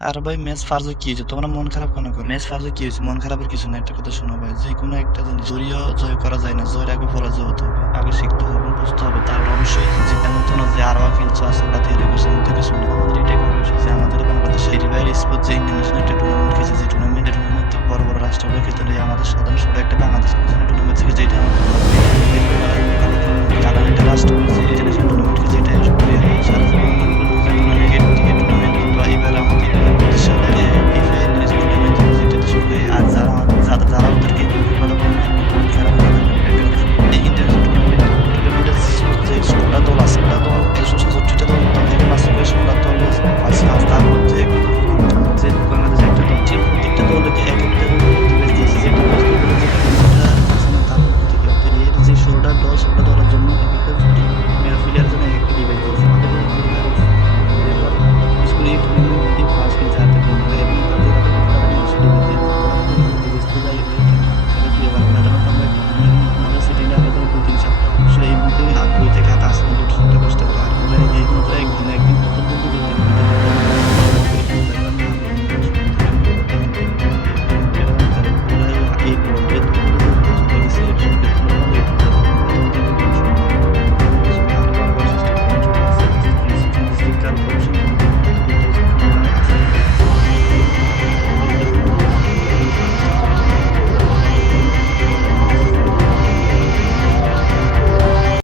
আর ভাই ম্যাচ ফার্জে কি হয়েছে? তোমরা মন খারাপ কেন করো? ম্যাচ ফার্জে কি হয়েছে? মন খারাপের কিছু না একটা কথা শোনো ভাই। যে কোনো একটা জিনিস জড়িয়ে জয় করা যায় না। জয়ের আগে পরাজয় হতে হবে, আগে শিখতে হবে, বুঝতে হবে। তারপর অবশ্যই যে এমন তো যে আরও কিছু আছে ওটা থেকে রেখেছে এমন কিছু না আমাদের এটাই করা উচিত যে আমাদের বাংলাদেশে রিভাইল স্পোর্ট যে ইন্টারন্যাশনাল একটা টুর্নামেন্ট খেয়েছে যে টুর্নামেন্ট টুর্নামেন্ট বড় বড় রাষ্ট্রগুলো নেই আমাদের সাধারণ ছোট একটা বাংলাদেশ। টুর্নামেন্ট থেকে যেটা আমাদের with the